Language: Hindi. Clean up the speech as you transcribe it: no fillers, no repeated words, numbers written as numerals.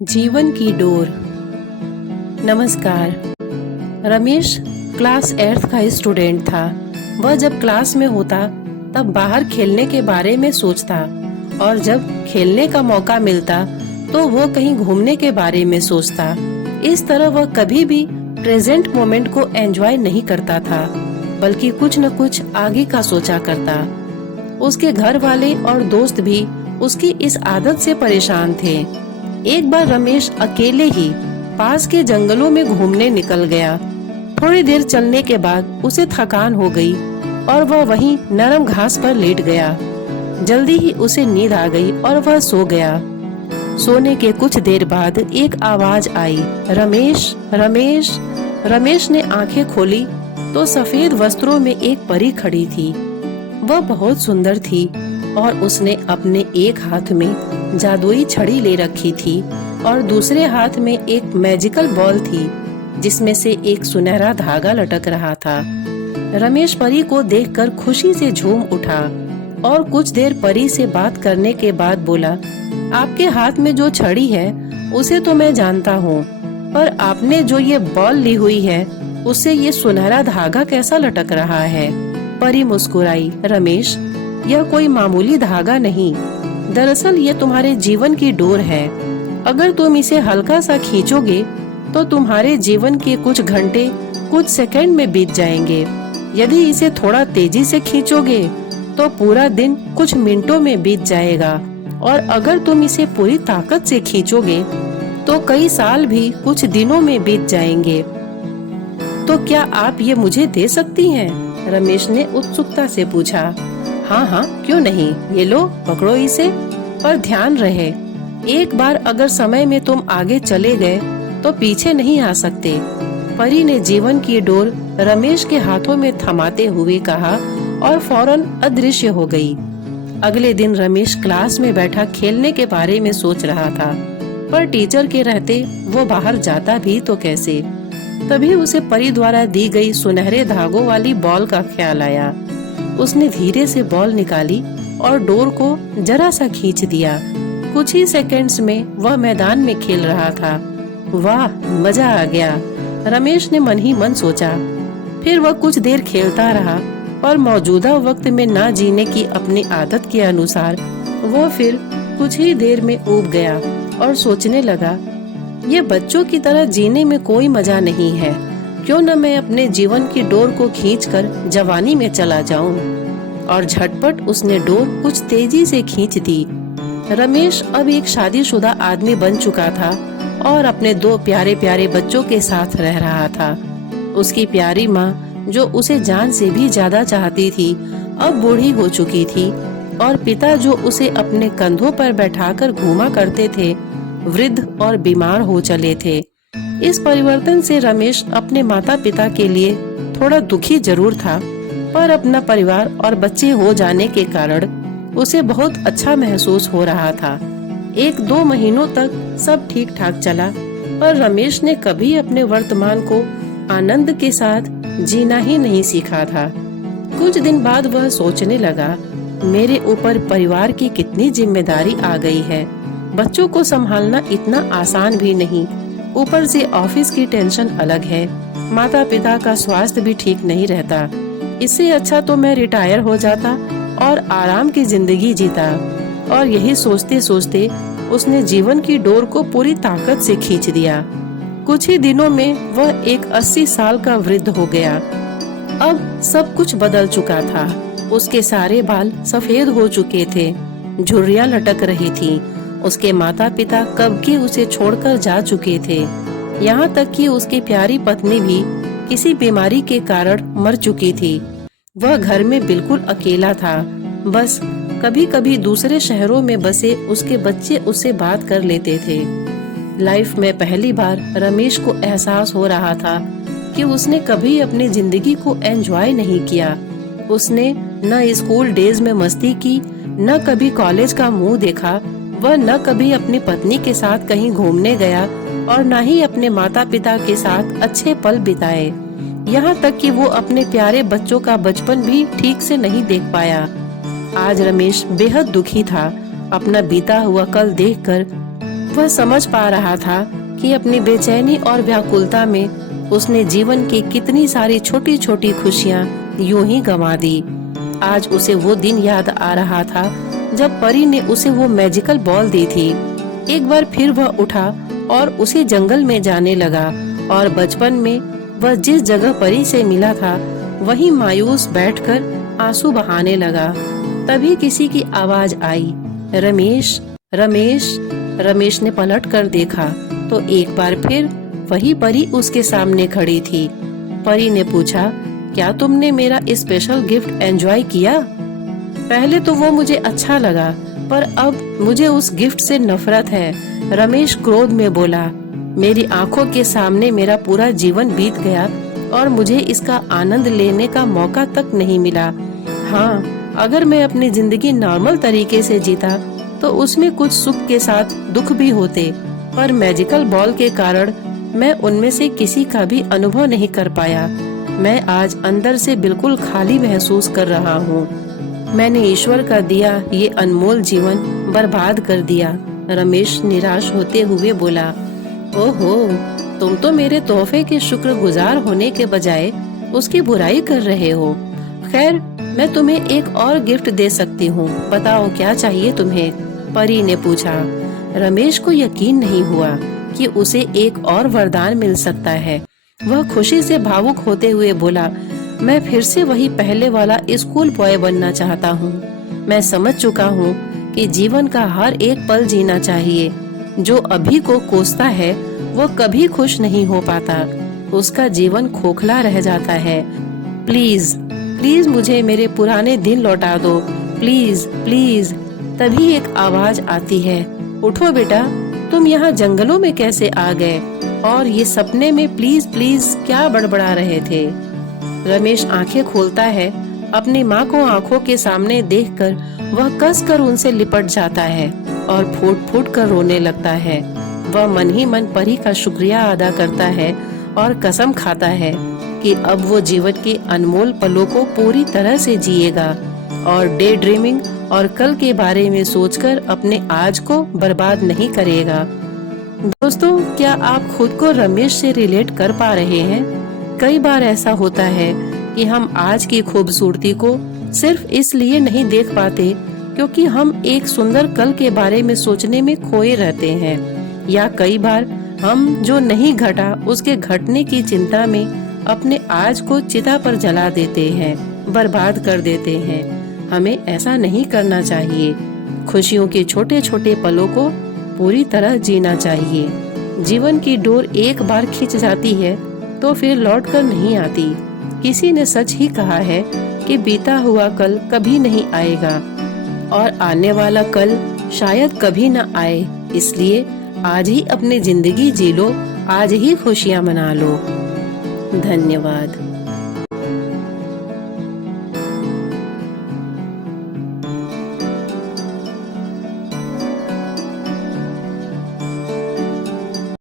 जीवन की डोर। नमस्कार। रमेश क्लास 8th का स्टूडेंट था। वह जब क्लास में होता तब बाहर खेलने के बारे में सोचता और जब खेलने का मौका मिलता तो वो कहीं घूमने के बारे में सोचता। इस तरह वह कभी भी प्रेजेंट मोमेंट को एंजॉय नहीं करता था, बल्कि कुछ न कुछ आगे का सोचा करता। उसके घर वाले और दोस्त भी उसकी इस आदत से परेशान थे। एक बार रमेश अकेले ही पास के जंगलों में घूमने निकल गया। थोड़ी देर चलने के बाद उसे थकान हो गई और वह वहीं नरम घास पर लेट गया। जल्दी ही उसे नींद आ गई और वह सो गया। सोने के कुछ देर बाद एक आवाज आई, रमेश रमेश। रमेश ने आंखें खोली तो सफेद वस्त्रों में एक परी खड़ी थी। वह बहुत सुंदर थी और उसने अपने एक हाथ में जादुई छड़ी ले रखी थी और दूसरे हाथ में एक मैजिकल बॉल थी जिसमें से एक सुनहरा धागा लटक रहा था। रमेश परी को देखकर खुशी से झूम उठा और कुछ देर परी से बात करने के बाद बोला, आपके हाथ में जो छड़ी है उसे तो मैं जानता हूँ, पर आपने जो ये बॉल ली हुई है उससे ये सुनहरा धागा कैसा लटक रहा है? परी मुस्कुराई, रमेश, यह कोई मामूली धागा नहीं, दरअसल ये तुम्हारे जीवन की डोर है। अगर तुम इसे हल्का सा खींचोगे तो तुम्हारे जीवन के कुछ घंटे कुछ सेकंड में बीत जाएंगे। यदि इसे थोड़ा तेजी से खींचोगे तो पूरा दिन कुछ मिनटों में बीत जाएगा, और अगर तुम इसे पूरी ताकत से खींचोगे तो कई साल भी कुछ दिनों में बीत जाएंगे। तो क्या आप ये मुझे दे सकती हैं? रमेश ने उत्सुकता से पूछा। हाँ हाँ, क्यों नहीं, ये लो, पकड़ो इसे। पर ध्यान रहे, एक बार अगर समय में तुम आगे चले गए तो पीछे नहीं आ सकते। परी ने जीवन की डोर रमेश के हाथों में थमाते हुए कहा और फौरन अदृश्य हो गई। अगले दिन रमेश क्लास में बैठा खेलने के बारे में सोच रहा था, पर टीचर के रहते वो बाहर जाता भी तो कैसे। तभी उसे परी द्वारा दी गई सुनहरे धागों वाली बॉल का ख्याल आया। उसने धीरे से बॉल निकाली और डोर को जरा सा खींच दिया। कुछ ही सेकंड्स में वह मैदान में खेल रहा था। वाह, मजा आ गया, रमेश ने मन ही मन सोचा। फिर वह कुछ देर खेलता रहा, पर मौजूदा वक्त में ना जीने की अपनी आदत के अनुसार वह फिर कुछ ही देर में ऊब गया और सोचने लगा, ये बच्चों की तरह जीने में कोई मजा नहीं है। क्यों न मैं अपने जीवन की डोर को खींचकर जवानी में चला जाऊं। और झटपट उसने डोर कुछ तेजी से खींच दी। रमेश अब एक शादीशुदा आदमी बन चुका था और अपने 2 प्यारे प्यारे बच्चों के साथ रह रहा था। उसकी प्यारी माँ, जो उसे जान से भी ज्यादा चाहती थी, अब बूढ़ी हो चुकी थी, और पिता, जो उसे अपने कंधों पर बैठाकर घूमा करते थे, वृद्ध और बीमार हो चले थे। इस परिवर्तन से रमेश अपने माता पिता के लिए थोड़ा दुखी जरूर था, पर अपना परिवार और बच्चे हो जाने के कारण उसे बहुत अच्छा महसूस हो रहा था। 1-2 महीनों तक सब ठीक ठाक चला, पर रमेश ने कभी अपने वर्तमान को आनंद के साथ जीना ही नहीं सीखा था। कुछ दिन बाद वह सोचने लगा, मेरे ऊपर परिवार की कितनी जिम्मेदारी आ गई है। बच्चों को संभालना इतना आसान भी नहीं, ऊपर से ऑफिस की टेंशन अलग है। माता पिता का स्वास्थ्य भी ठीक नहीं रहता। इससे अच्छा तो मैं रिटायर हो जाता और आराम की जिंदगी जीता। और यही सोचते सोचते उसने जीवन की डोर को पूरी ताकत से खींच दिया। कुछ ही दिनों में वह एक 80 साल का वृद्ध हो गया। अब सब कुछ बदल चुका था। उसके सारे बाल सफेद हो चुके थे, झुर्रियां लटक रही थी। उसके माता पिता कब के उसे छोड़कर जा चुके थे। यहाँ तक कि उसकी प्यारी पत्नी भी किसी बीमारी के कारण मर चुकी थी। वह घर में बिल्कुल अकेला था। बस कभी कभी दूसरे शहरों में बसे उसके बच्चे उससे बात कर लेते थे। लाइफ में पहली बार रमेश को एहसास हो रहा था कि उसने कभी अपनी जिंदगी को एंजॉय नहीं किया। उसने न स्कूल डेज में मस्ती की, न कभी कॉलेज का मुंह देखा। वह न कभी अपनी पत्नी के साथ कहीं घूमने गया और न ही अपने माता पिता के साथ अच्छे पल बिताए। यहाँ तक कि वो अपने प्यारे बच्चों का बचपन भी ठीक से नहीं देख पाया। आज रमेश बेहद दुखी था। अपना बीता हुआ कल देखकर वह समझ पा रहा था कि अपनी बेचैनी और व्याकुलता में उसने जीवन की कितनी सारी छोटी छोटी खुशियाँ यूं ही गंवा दी। आज उसे वो दिन याद आ रहा था जब परी ने उसे वो मैजिकल बॉल दी थी। एक बार फिर वह उठा और उसी जंगल में जाने लगा और बचपन में वह जिस जगह परी से मिला था वहीं मायूस बैठकर आंसू बहाने लगा। तभी किसी की आवाज आई, रमेश रमेश। रमेश ने पलट कर देखा तो एक बार फिर वही परी उसके सामने खड़ी थी। परी ने पूछा, क्या तुमने मेरा स्पेशल गिफ्ट एंजॉय किया? पहले तो वो मुझे अच्छा लगा, पर अब मुझे उस गिफ्ट से नफरत है, रमेश क्रोध में बोला। मेरी आंखों के सामने मेरा पूरा जीवन बीत गया और मुझे इसका आनंद लेने का मौका तक नहीं मिला। हाँ, अगर मैं अपनी जिंदगी नॉर्मल तरीके से जीता तो उसमें कुछ सुख के साथ दुख भी होते, पर मैजिकल बॉल के कारण मैं उनमें से किसी का भी अनुभव नहीं कर पाया। मैं आज अंदर से बिल्कुल खाली महसूस कर रहा हूँ। मैंने ईश्वर का दिया ये अनमोल जीवन बर्बाद कर दिया। रमेश निराश होते हुए बोला, ओहो, तुम तो मेरे तोहफे के शुक्रगुजार होने के बजाय उसकी बुराई कर रहे हो। खैर, मैं तुम्हें एक और गिफ्ट दे सकती हूँ, बताओ क्या चाहिए तुम्हें? परी ने पूछा। रमेश को यकीन नहीं हुआ कि उसे एक और वरदान मिल सकता है। वह खुशी से भावुक होते हुए बोला, मैं फिर से वही पहले वाला स्कूल बॉय बनना चाहता हूँ। मैं समझ चुका हूँ कि जीवन का हर एक पल जीना चाहिए। जो अभी को कोसता है वो कभी खुश नहीं हो पाता, उसका जीवन खोखला रह जाता है। प्लीज प्लीज मुझे मेरे पुराने दिन लौटा दो, प्लीज प्लीज। तभी एक आवाज आती है, उठो बेटा, तुम यहाँ जंगलों में कैसे आ गए? और ये सपने में प्लीज प्लीज क्या बड़बड़ा रहे थे? रमेश आंखें खोलता है। अपनी माँ को आंखों के सामने देखकर वह कसकर उनसे लिपट जाता है और फूट फूट कर रोने लगता है। वह मन ही मन परी का शुक्रिया अदा करता है और कसम खाता है कि अब वो जीवन के अनमोल पलों को पूरी तरह से जिएगा और डे ड्रीमिंग और कल के बारे में सोचकर अपने आज को बर्बाद नहीं करेगा। दोस्तों, क्या आप खुद को रमेश से रिलेट कर पा रहे हैं? कई बार ऐसा होता है कि हम आज की खूबसूरती को सिर्फ इसलिए नहीं देख पाते क्योंकि हम एक सुंदर कल के बारे में सोचने में खोए रहते हैं, या कई बार हम जो नहीं घटा उसके घटने की चिंता में अपने आज को चिता पर जला देते हैं, बर्बाद कर देते हैं। हमें ऐसा नहीं करना चाहिए। खुशियों के छोटे छोटे पलों को पूरी तरह जीना चाहिए। जीवन की डोर एक बार खिंच जाती है तो फिर लौट कर नहीं आती। किसी ने सच ही कहा है कि बीता हुआ कल कभी नहीं आएगा और आने वाला कल शायद कभी न आए। इसलिए आज ही अपनी जिंदगी जी लो, आज ही खुशियाँ मना लो। धन्यवाद।